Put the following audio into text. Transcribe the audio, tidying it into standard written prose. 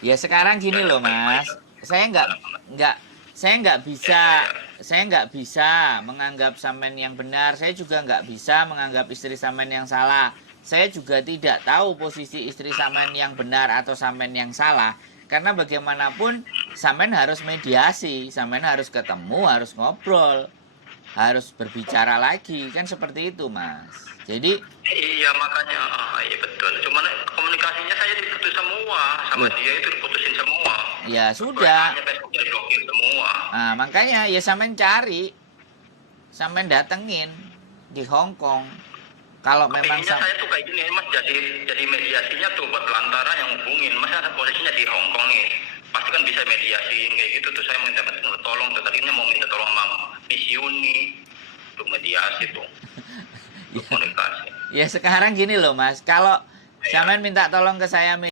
Ya sekarang gini loh Mas, saya nggak saya nggak Ya, bisa ya, ya. saya nggak bisa menganggap sampean yang benar, saya juga nggak bisa menganggap istri sampean yang salah. Saya juga tidak tahu posisi istri sampean yang benar atau sampean yang salah. Karena bagaimanapun sampean harus mediasi, sampean harus ketemu, harus ngobrol, harus berbicara lagi, kan seperti itu Mas. Jadi, Iya makanya, iya betul. Cuman komunikasinya saya diputus semua, sama loh, dia itu diputusin semua. ya sudah. WA-nya, Facebooknya diblokir semua. Nah, makanya ya sampean cari, sampean datengin di Hong Kong. Kalau memang Kepinginnya saya tuh kayak gini, Mas, jadi mediasinya tuh buat pelantara yang hubungin. Mas ada posisinya di Hong Kong nih, pasti kan bisa mediasiin kayak gitu tuh. Saya minta tolong tuh, tadinya mau minta tolong sama Miss Yuni untuk mediasi tuh, untuk ya, komunikasi. ya sekarang gini loh Mas, kalau Ya. sampean minta tolong ke saya